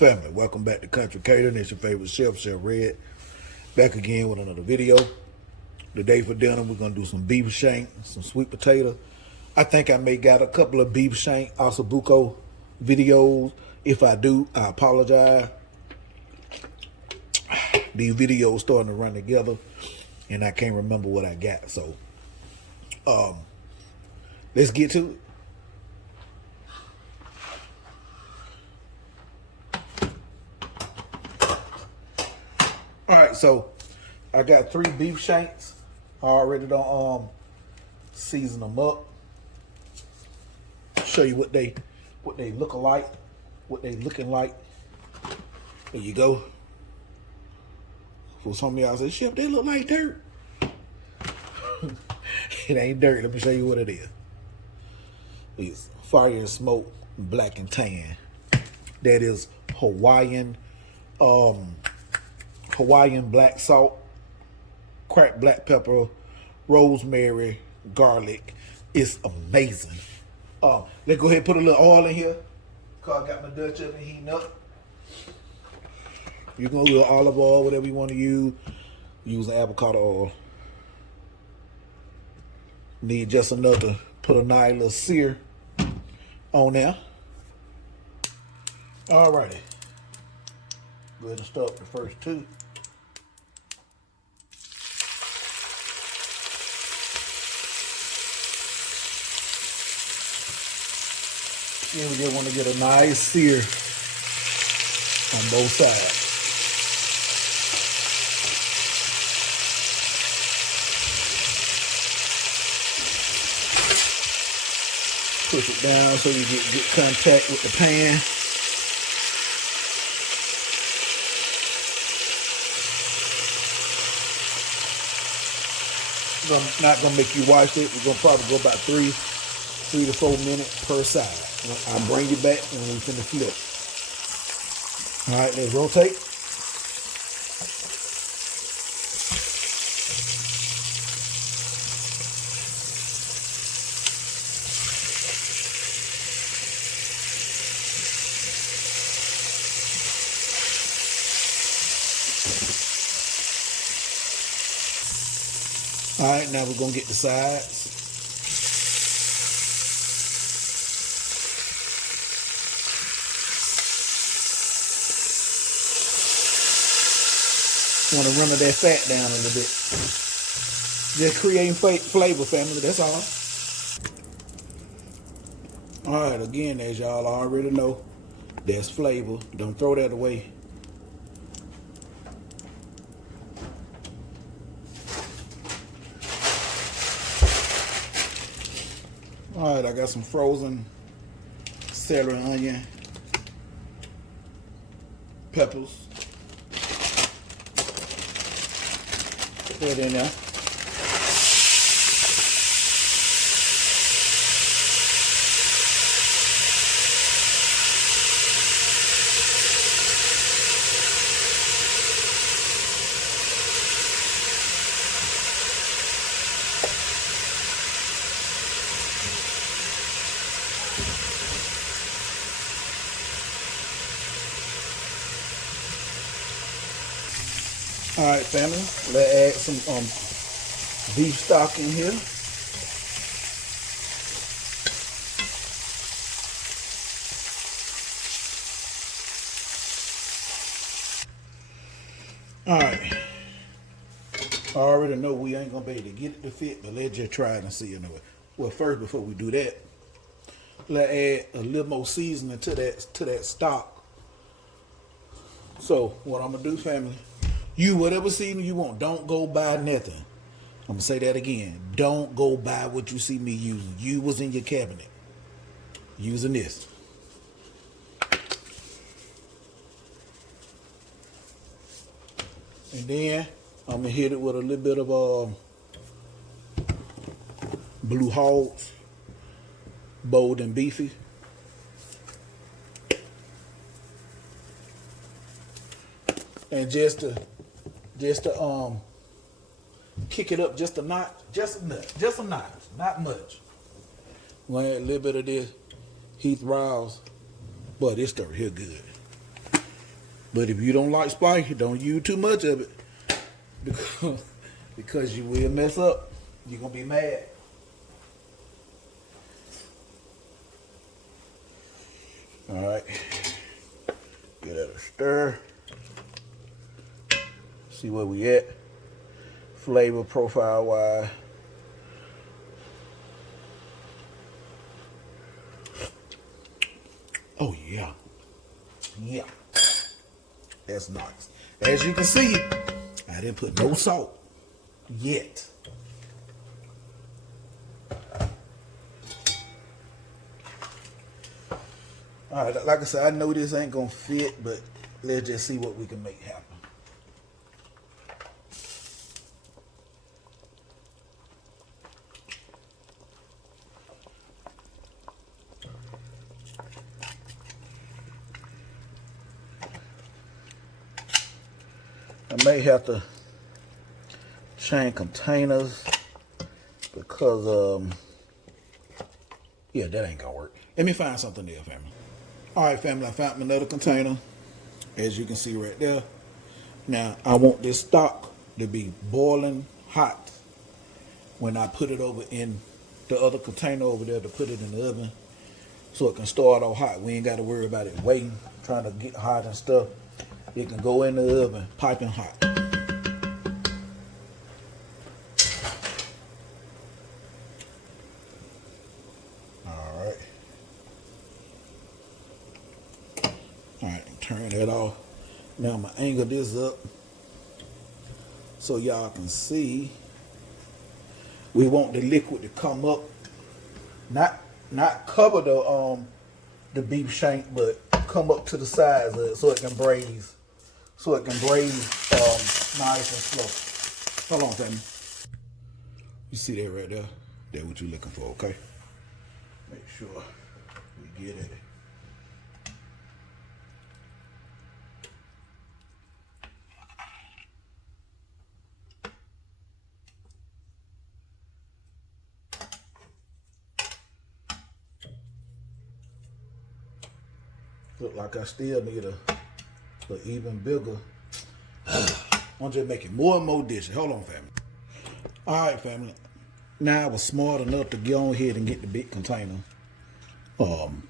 Family, welcome back to Country Catering. It's your favorite chef, Chef Red. Back again with another video. Today for dinner, we're going to do some beef shank, some sweet potato. I think I may got a couple of beef shank, also Buco videos. If I do, I apologize. These videos starting to run together, and I can't remember what I got. So, let's get to it. All right, so I got 3 beef shanks. I already done season them up. Show you what they look alike, what they looking like. There you go. For some of y'all say, Chef, they look like dirt. It ain't dirt. Let me show you what it is. It's fire and smoke, black and tan. That is Hawaiian black salt, cracked black pepper, rosemary, garlic. It's amazing. Let's go ahead and put a little oil in here. Cause I got my Dutch oven heating up. You can use olive oil, whatever you want to use. Using avocado oil. Need just enough to put a nice little sear on there. Alrighty. Go ahead and start the first 2. Then we just want to get a nice sear on both sides. Push it down so you get good contact with the pan. I'm not gonna make you watch it. We're gonna probably go about 3 to 4 minutes per side. I'll bring you back when we finish flip. All right, let's rotate. All right, now we're gonna get the sides. Want to run that fat down a little bit. Just creating flavor, family, that's all. All right, again, as y'all already know, that's flavor. Don't throw that away. All right, I got some frozen celery, onion, peppers. Put it in there. All right, family, let's add some beef stock in here. All right, I already know we ain't gonna be able to get it to fit, but let's just try it and see anyway. Well, first, before we do that, let's add a little more seasoning to that stock. So what I'm gonna do, family, you whatever seasoning you want, don't go buy nothing. I'm gonna say that again. Don't go buy what you see me using. You was in your cabinet using this. And then I'm gonna hit it with a little bit of Blue Hogs, bold and beefy. And just to kick it up just a notch, just a notch, not much. I'm gonna add a little bit of this Heath Rouse, but it's still real good. But if you don't like spicy, don't use too much of it. Because you will mess up. You're going to be mad. All right. Give that a stir. See where we at. Flavor profile wise. Oh yeah. Yeah. That's nice. As you can see, I didn't put no salt yet. All right, like I said, I know this ain't gonna fit, but let's just see what we can make happen. I may have to change containers because, yeah, that ain't gonna work. Let me find something there, family. All right, family, I found another container, as you can see right there. Now, I want this stock to be boiling hot when I put it over in the other container over there to put it in the oven so it can start off hot. We ain't got to worry about it waiting, trying to get hot and stuff. It can go in the oven, piping hot. All right, turn that off. Now I'm gonna angle this up so y'all can see. We want the liquid to come up, not cover the beef shank, but come up to the sides of it so it can braise. So it can braise nice and slow. Hold on, family. You see that right there? That's what you're looking for, okay? Make sure we get it. Look like I still need a even bigger. I'm just making more and more dishes. Hold on, family. All right, family. Now I was smart enough to get on ahead and get the big container. And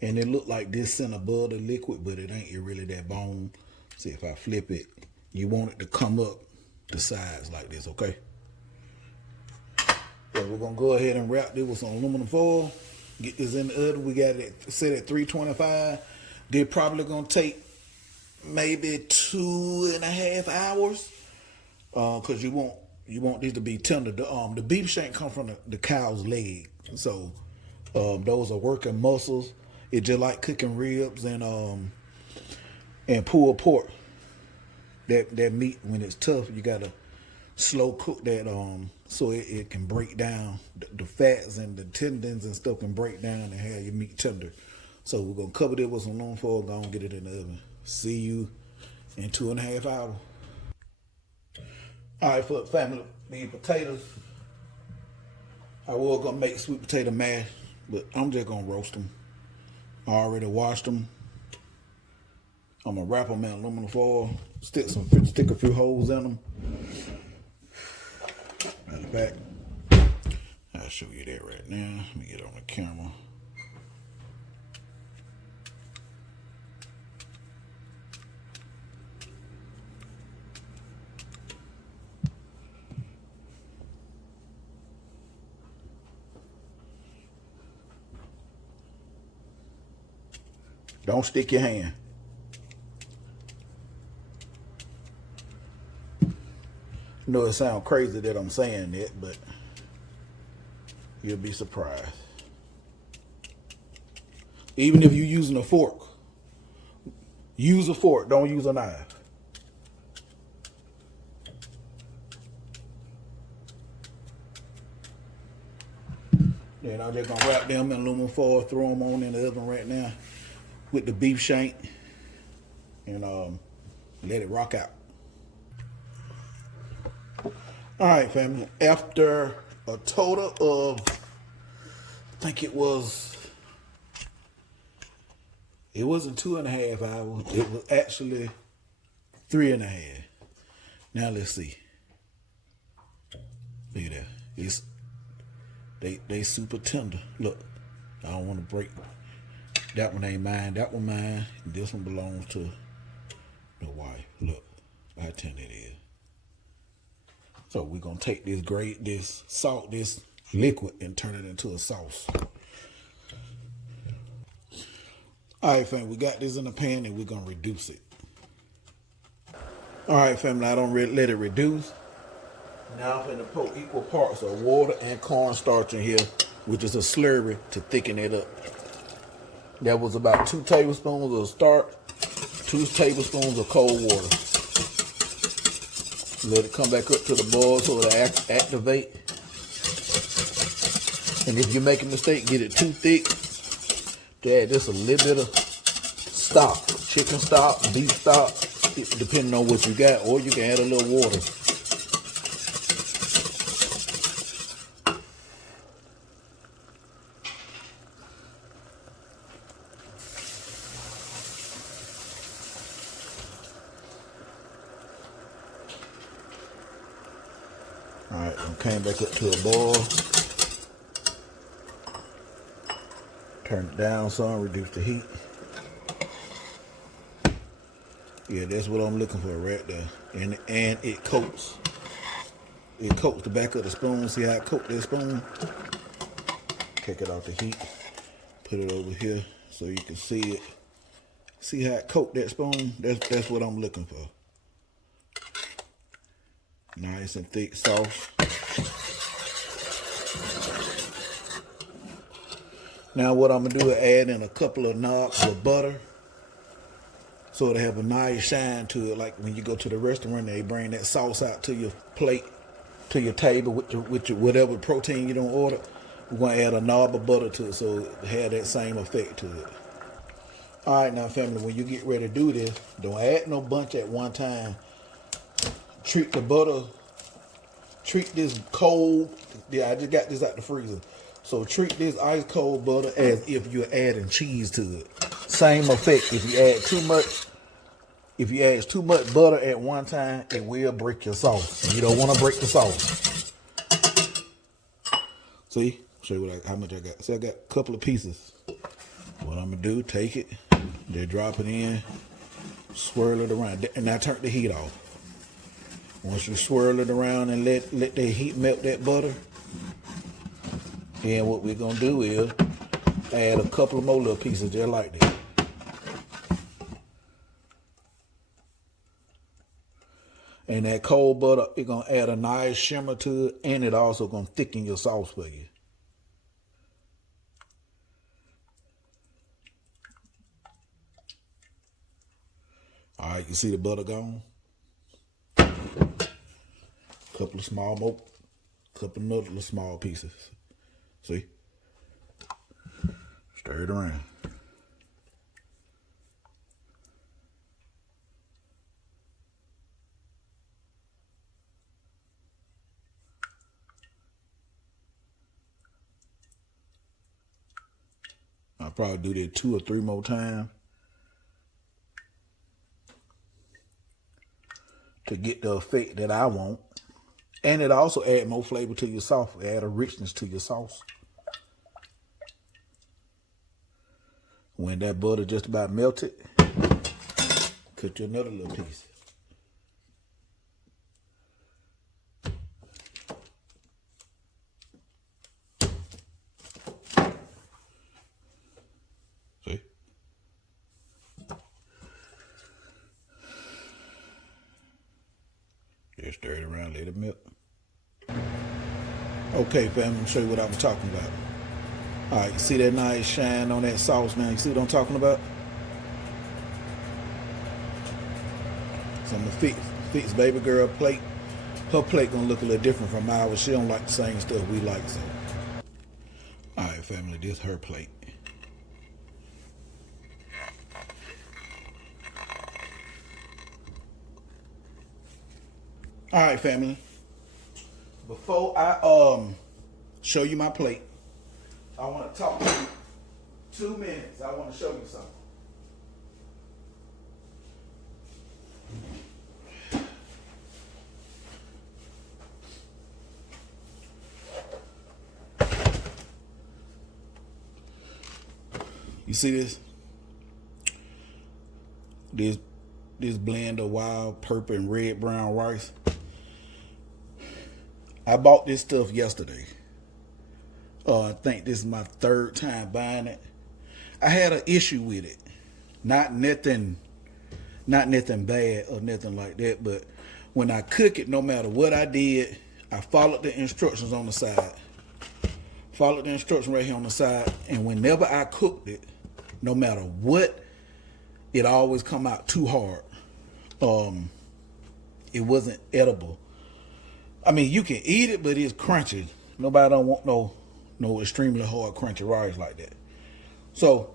it looked like this sent above the liquid, but it ain't really that bone. See, if I flip it, you want it to come up the sides like this, okay? So we're gonna go ahead and wrap this with some aluminum foil. Get this in the oven. We got it set at 325. They're probably gonna take maybe 2.5 hours. Cause you want these to be tender. The beef shank come from the cow's leg, so those are working muscles. It's just like cooking ribs and pulled pork. That meat, when it's tough, you gotta slow cook that so it can break down. The fats and the tendons and stuff can break down and have your meat tender. So we're gonna cover it with some aluminum foil and go and get it in the oven. See you in 2.5 hours. All right, for the family, these potatoes, I was gonna make sweet potato mash, but I'm just gonna roast them. I already washed them. I'm gonna wrap them in aluminum foil, stick a few holes in them. Matter of fact, I'll show you that right now. Let me get on the camera. Don't stick your hand. I know it sounds crazy that I'm saying that, but you'll be surprised. Even if you're using a fork, use a fork, don't use a knife. Then I'm just gonna wrap them in aluminum foil, throw them on in the oven right now with the beef shank, and let it rock out. All right, family. After a total of, I think it was It wasn't 2.5 hours. It was actually 3.5. Now let's see. Look at that. It's they super tender. Look, I don't want to break. That one ain't mine. That one mine. This one belongs to the wife. Look, how tender it is. So we're gonna take this salt, this liquid, and turn it into a sauce. All right, family, we got this in the pan and we're gonna reduce it. All right, family, I don't let it reduce. Now I'm gonna put equal parts of water and cornstarch in here, which is a slurry to thicken it up. That was about 2 tablespoons of starch, 2 tablespoons of cold water. Let it come back up to the boil so it'll activate. And if you make a mistake, get it too thick, add just a little bit of stock, chicken stock, beef stock, depending on what you got, or you can add a little water. All right, and came back up to a boil. Turn it down some, reduce the heat. Yeah, that's what I'm looking for right there. And it coats. It coats the back of the spoon. See how it coats that spoon? Take it off the heat. Put it over here so you can see it. See how it coats that spoon? That's what I'm looking for. Nice and thick sauce. Now what I'm gonna do is add in a couple of knobs of butter so it'll have a nice shine to it. Like when you go to the restaurant, they bring that sauce out to your plate, to your table with your whatever protein you don't order. We're gonna add a knob of butter to it so it have that same effect to it. All right, now family, when you get ready to do this, don't add no bunch at one time. Treat this cold. Yeah, I just got this out the freezer. So treat this ice cold butter as if you're adding cheese to it. Same effect. If you add too much butter at one time, it will break your sauce. You don't want to break the sauce. See? Show you how much I got. See, I got a couple of pieces. What I'm gonna do? Take it, then drop it in, swirl it around, and now turn the heat off. Once you swirl it around and let the heat melt that butter, then what we're gonna do is add a couple of more little pieces just like that. And that cold butter, it's gonna add a nice shimmer to it, and it also gonna thicken your sauce for you. All right, you see the butter gone? Couple of other small pieces. See? Stir it around. I'll probably do that 2 or 3 more times to get the effect that I want. And it also add more flavor to your sauce, add a richness to your sauce. When that butter just about melted, cut you another little piece. See? Just stir it around, let it melt. Okay, fam, let me show you what I'm talking about. All right, you see that nice shine on that sauce now? You see what I'm talking about? So I'm gonna fix baby girl plate. Her plate gonna look a little different from ours. She don't like the same stuff we like, so. All right, family, this is her plate. All right, family. Before I show you my plate, I want to talk to you 2 minutes. I want to show you something. You see this? This blend of wild purple and red brown rice. I bought this stuff yesterday. I think this is my third time buying it. I had an issue with it. Not nothing bad or nothing like that, but when I cook it, no matter what I did, I followed the instructions on the side. Followed the instructions right here on the side, and whenever I cooked it, no matter what, it always come out too hard. It wasn't edible. I mean, you can eat it, but it's crunchy. Nobody don't want no extremely hard crunchy rice like that. So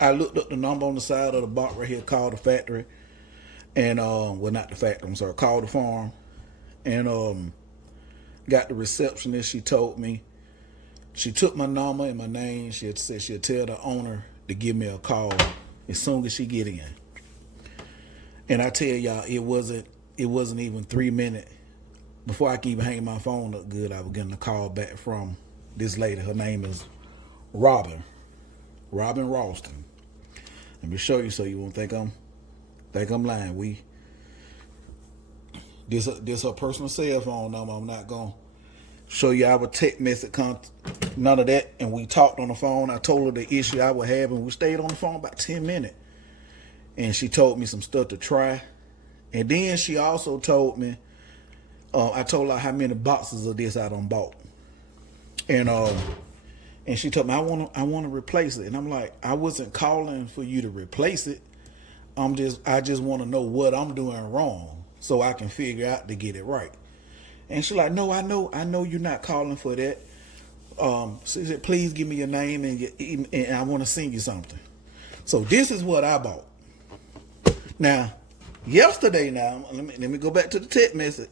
I looked up the number on the side of the box right here, called the factory, and well, not the factory, I'm sorry, called the farm, and got the receptionist. She told me, she took my number and my name. She had said she'll tell the owner to give me a call as soon as she get in. And I tell y'all, it wasn't even 3 minutes before I could even hang my phone up good. I was getting a call back from this lady. Her name is Robin Ralston. Let me show you so you won't think I'm lying. This her personal cell phone number. I'm not gonna show you our text message, none of that. And we talked on the phone. I told her the issue I was having. We stayed on the phone about 10 minutes. And she told me some stuff to try. And then she also told me, I told her how many boxes of this I done bought. And she told me I want to replace it. And I'm like, I wasn't calling for you to replace it. I just want to know what I'm doing wrong so I can figure out to get it right. And she's like, no, I know you're not calling for that. She said, please give me your name and I want to send you something. So this is what I bought. Now, yesterday, let me go back to the text message.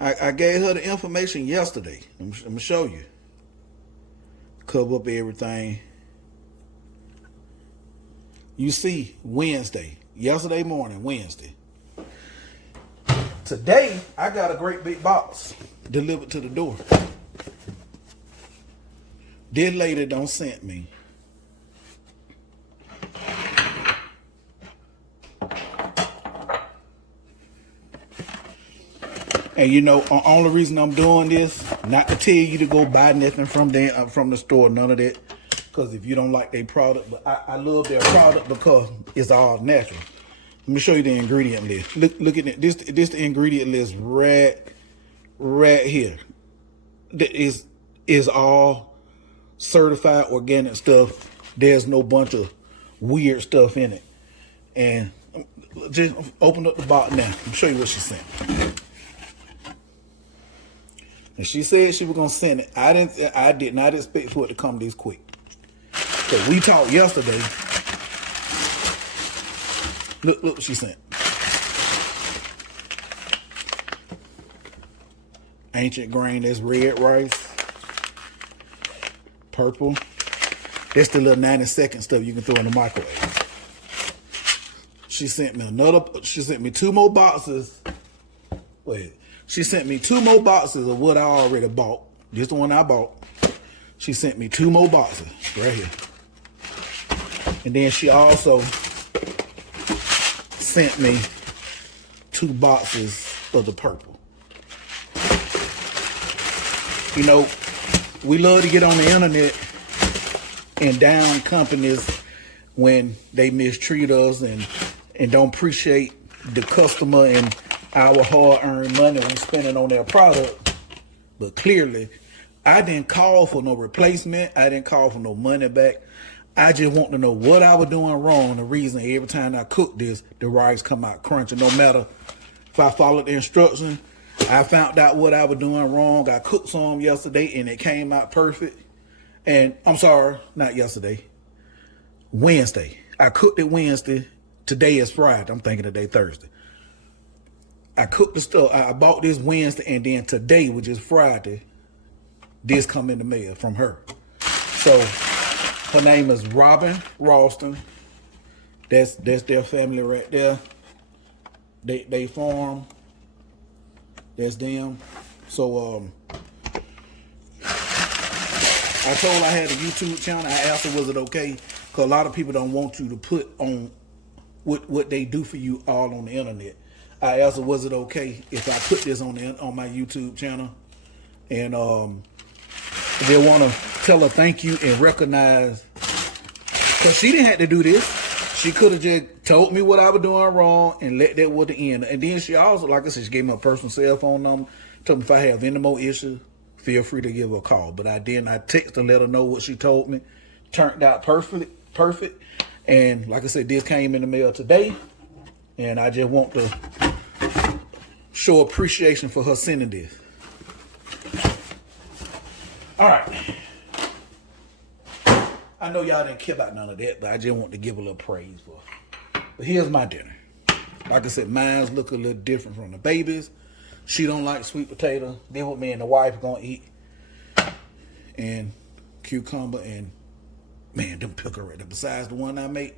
I gave her the information yesterday. I'm gonna show you. Cover up everything. You see, Wednesday. Yesterday morning, Wednesday. Today, I got a great big box delivered to the door. This lady done sent me and you know, the only reason I'm doing this, not to tell you to go buy nothing from the store, none of that. Because if you don't like their product, but I love their product because it's all natural. Let me show you the ingredient list. Look at it. This the ingredient list right here. That is all certified organic stuff. There's no bunch of weird stuff in it. And just open up the box now. I'll show you what she sent. And she said she was gonna send it. I did not expect for it to come this quick. So we talked yesterday. Look what she sent. Ancient grain, that's red rice. Purple. That's the little 90-second stuff you can throw in the microwave. She sent me 2 more boxes. She sent me 2 more boxes of what I already bought. This is the one I bought. She sent me 2 more boxes right here. And then she also sent me 2 boxes of the purple. You know, we love to get on the internet and down companies when they mistreat us and don't appreciate the customer and our hard-earned money we spending on their product. But clearly, I didn't call for no replacement. I didn't call for no money back. I just want to know what I was doing wrong. The reason every time I cook this, the rice come out crunchy. No matter if I followed the instructions, I found out what I was doing wrong. I cooked some yesterday and it came out perfect. And I'm sorry, not yesterday. Wednesday. I cooked it Wednesday. Today is Friday. I'm thinking today Thursday. I cooked the stuff. I bought this Wednesday, and then today, which is Friday, this come in the mail from her. So her name is Robin Ralston. That's their family right there. They farm. That's them. So I told her I had a YouTube channel. I asked her, was it okay? Because a lot of people don't want you to put on what they do for you all on the internet. I asked her, was it okay if I put this on my YouTube channel? And they want to tell her thank you and recognize, because she didn't have to do this. She could have just told me what I was doing wrong and let that was the end. And then she also, like I said, she gave me a personal cell phone number. Told me if I have any more issues, feel free to give her a call. But I texted her, let her know what she told me. Turned out perfect. And like I said, this came in the mail today. And I just want to show appreciation for her sending this. All right. I know y'all didn't care about none of that, but I just want to give a little praise for her. But here's my dinner. Like I said, mine's look a little different from the baby's. She don't like sweet potato. Then what me and the wife gonna eat. And cucumber and, man, them pickle right there. Besides the one I make,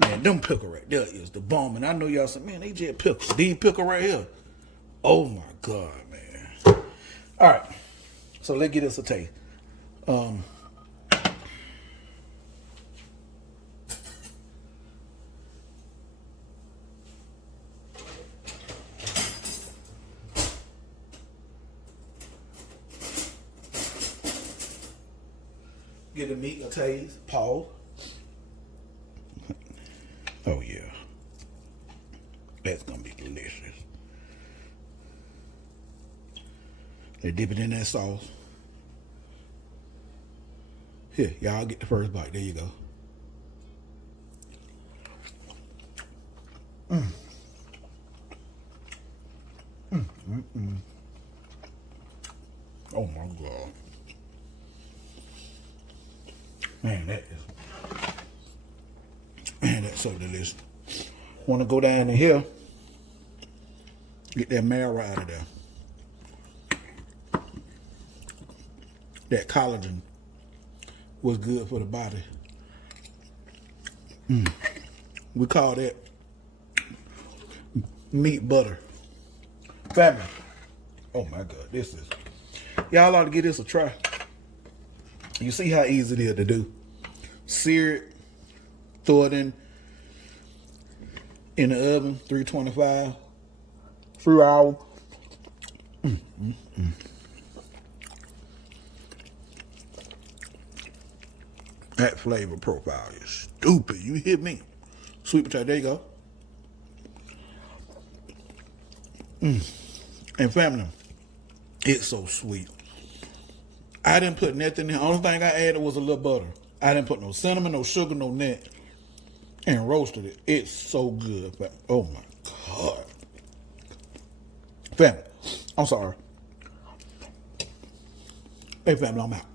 man, them pickle right there is the bomb. And I know y'all say, man, they just pickle. These pickle right here. Oh my God, man. All right. So let's get us a taste. Get the meat a taste. Pause. Oh yeah. That's gonna be delicious. They dip it in that sauce. Here, y'all get the first bite. There you go. Oh my God. Man, that's so delicious. Want to go down in here, get that marrow out of there. That collagen was good for the body. We call that meat butter. Family. Oh my God, this is. Y'all ought to give this a try. You see how easy it is to do. Sear it, throw it in the oven, 325, 3 hours. That flavor profile is stupid. You hear me? Sweet potato, there you go. And family, it's so sweet. I didn't put nothing in. The only thing I added was a little butter. I didn't put no cinnamon, no sugar, no nut, and roasted it. It's so good. Oh my God. Family, I'm sorry. Hey family, I'm out.